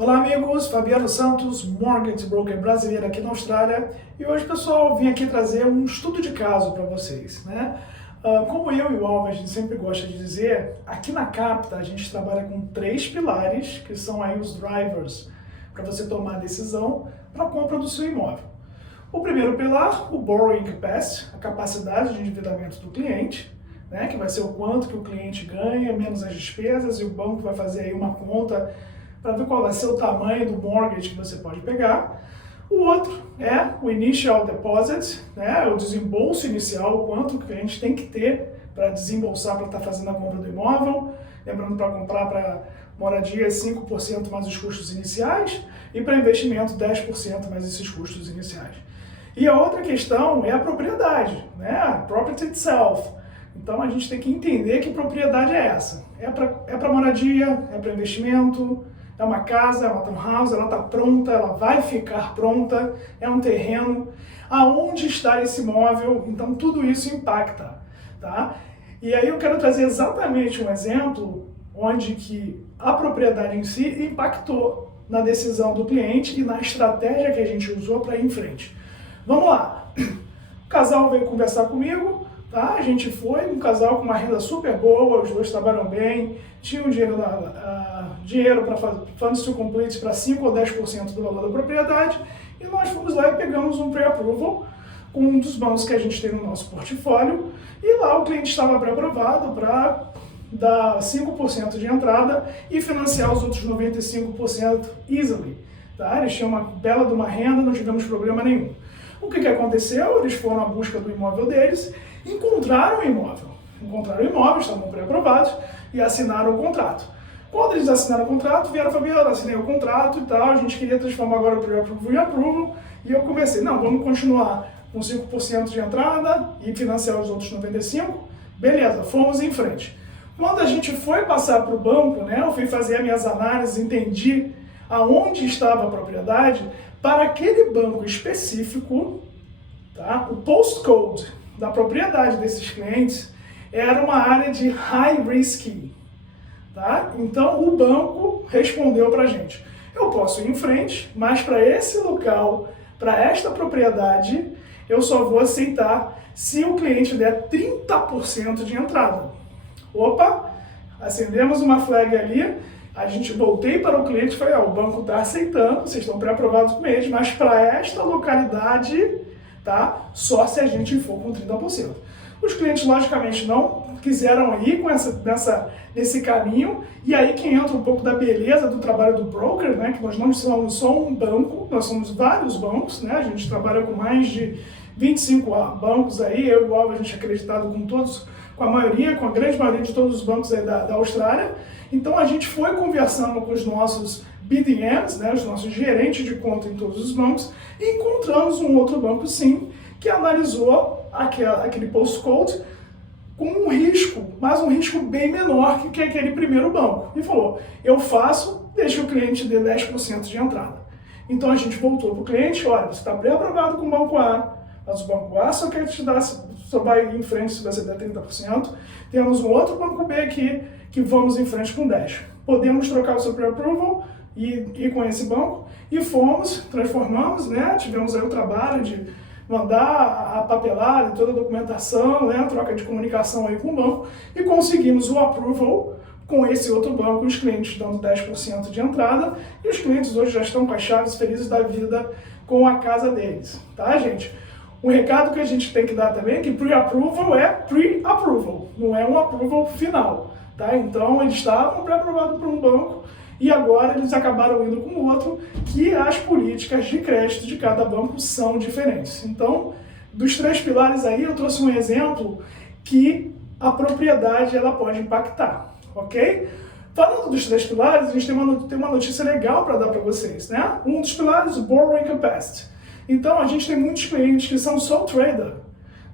Olá amigos, Fabiano Santos, Mortgage Broker brasileiro aqui na Austrália. E hoje, pessoal, vim aqui trazer um estudo de caso para vocês, né? Como eu e o Alves, a gente sempre gosta de dizer, aqui na Capta a gente trabalha com 3 pilares, que são aí os drivers para você tomar a decisão para a compra do seu imóvel. O primeiro pilar, o borrowing capacity, a capacidade de endividamento do cliente, né, que vai ser o quanto que o cliente ganha, menos as despesas, e o banco vai fazer aí uma conta para ver qual vai ser o tamanho do mortgage que você pode pegar. O outro é o initial deposit, né, o desembolso inicial, o quanto o cliente tem que ter para desembolsar para estar fazendo a compra do imóvel. Lembrando, para comprar para moradia 5% mais os custos iniciais e para investimento 10% mais esses custos iniciais. E a outra questão é a propriedade, né, a property itself. Então a gente tem que entender que propriedade é essa. É para moradia, é para investimento, é uma casa, é uma townhouse, ela está pronta, ela vai ficar pronta, é um terreno. Aonde está esse imóvel? Então tudo isso impacta, tá? E aí eu quero trazer exatamente um exemplo onde que a propriedade em si impactou na decisão do cliente e na estratégia que a gente usou para ir em frente. Vamos lá. O casal veio conversar comigo. Tá? A gente foi um casal com uma renda super boa, os dois trabalham bem, tinham dinheiro para funds to complete para 5 ou 10% do valor da propriedade, e nós fomos lá e pegamos um pre-approval com um dos bancos que a gente tem no nosso portfólio, e lá o cliente estava pré-aprovado para dar 5% de entrada e financiar os outros 95% easily. Tá? Eles tinham uma bela de uma renda, não tivemos problema nenhum. O que aconteceu? Eles foram à busca do imóvel deles, encontraram o imóvel, estavam pré-aprovados e assinaram o contrato. Quando eles assinaram o contrato, vieram e falaram, assinei o contrato e tal, a gente queria transformar agora o pre-approval em approval, e eu comecei, não, vamos continuar com 5% de entrada e financiar os outros 95%, beleza, fomos em frente. Quando a gente foi passar para o banco, né, eu fui fazer as minhas análises, entendi aonde estava a propriedade. Para aquele banco específico, tá, o postcode da propriedade desses clientes era uma área de high risk. Tá? Então o banco respondeu para a gente, eu posso ir em frente, mas para esse local, para esta propriedade, eu só vou aceitar se o cliente der 30% de entrada. Opa, acendemos uma flag ali. A gente voltei para o cliente e falei, o banco está aceitando, vocês estão pré-aprovados com eles, mas para esta localidade, tá, só se a gente for com 30%. Os clientes, logicamente, não quiseram ir com nesse caminho, e aí que entra um pouco da beleza do trabalho do broker, né, que nós não somos só um banco, nós somos vários bancos, né, a gente trabalha com mais de 25 bancos aí, eu e o Alves, a gente é acreditado com todos, com a grande maioria de todos os bancos aí da Austrália. Então a gente foi conversando com os nossos BDMs, né, os nossos gerentes de conta em todos os bancos, e encontramos um outro banco sim, que analisou aquele postcode com um risco, mas um risco bem menor que aquele primeiro banco. E falou, eu faço, deixa o cliente dê 10% de entrada. Então a gente voltou para o cliente, olha, você está pré-aprovado com o banco A, mas o banco A só quer te dar, só vai em frente se você der 30%. Temos um outro banco B aqui, que vamos em frente com 10%. Podemos trocar o seu pre-approval e ir com esse banco, e fomos, transformamos, né? Tivemos aí o trabalho de mandar a papelada, toda a documentação, né? A troca de comunicação aí com o banco, e conseguimos o approval com esse outro banco, os clientes dando 10% de entrada, e os clientes hoje já estão com as chaves felizes da vida com a casa deles, tá, gente? Um recado que a gente tem que dar também é que pre-approval é pre-approval, não é um approval final. Tá? Então eles estavam pré-aprovados por um banco e agora eles acabaram indo com outro, que as políticas de crédito de cada banco são diferentes. Então, dos 3 pilares aí, eu trouxe um exemplo que a propriedade ela pode impactar, ok? Falando dos 3 pilares, a gente tem uma notícia legal para dar para vocês, né? Um dos pilares, o borrowing capacity. Então, a gente tem muitos clientes que são sole trader,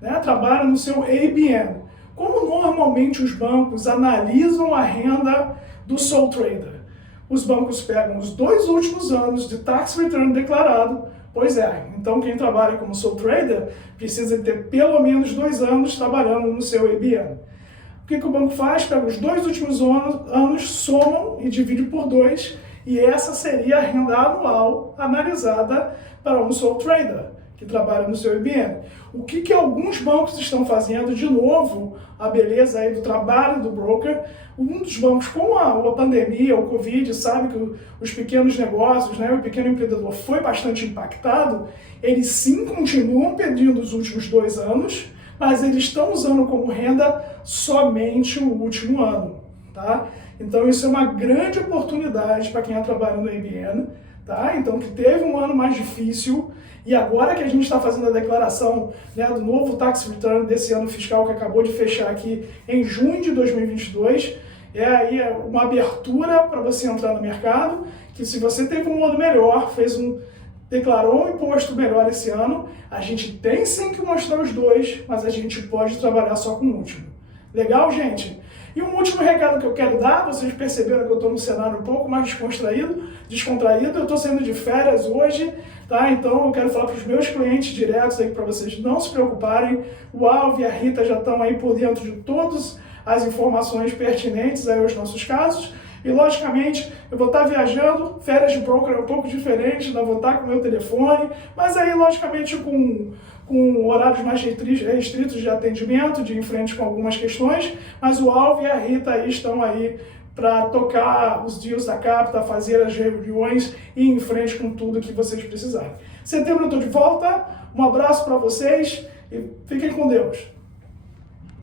né? Trabalham no seu ABN. Como normalmente os bancos analisam a renda do sole trader? Os bancos pegam os 2 últimos anos de tax return declarado. Pois é, então quem trabalha como sole trader precisa ter pelo menos 2 anos trabalhando no seu ABN. O que o banco faz? Pega os 2 últimos anos, somam e divide por 2 E essa seria a renda anual analisada para um sole trader que trabalha no seu IBM. O que alguns bancos estão fazendo, de novo, a beleza aí do trabalho do broker, um dos bancos, com a pandemia, o Covid, sabe que os pequenos negócios, né, o pequeno empreendedor foi bastante impactado, eles sim continuam pedindo os últimos 2 anos, mas eles estão usando como renda somente o último ano, tá? Então isso é uma grande oportunidade para quem está trabalhando no IBM, tá? Então que teve um ano mais difícil e agora que a gente está fazendo a declaração, né, do novo tax return desse ano fiscal que acabou de fechar aqui em junho de 2022, aí uma abertura para você entrar no mercado, que se você teve um ano melhor, declarou um imposto melhor esse ano, a gente tem sim que mostrar os dois, mas a gente pode trabalhar só com o último. Legal, gente? E um último recado que eu quero dar, vocês perceberam que eu estou num cenário um pouco mais descontraído, eu estou saindo de férias hoje, tá? Então eu quero falar para os meus clientes diretos aí para vocês não se preocuparem, o Alvo e a Rita já estão aí por dentro de todas as informações pertinentes aí aos nossos casos, e logicamente eu vou estar viajando, férias de broker é um pouco diferente, não vou estar com o meu telefone, mas aí logicamente com horários mais restritos de atendimento, de frente com algumas questões, mas o Alvo e a Rita aí estão aí para tocar os deals da Capta, fazer as reuniões e ir em frente com tudo que vocês precisarem. Setembro eu estou de volta, um abraço para vocês e fiquem com Deus.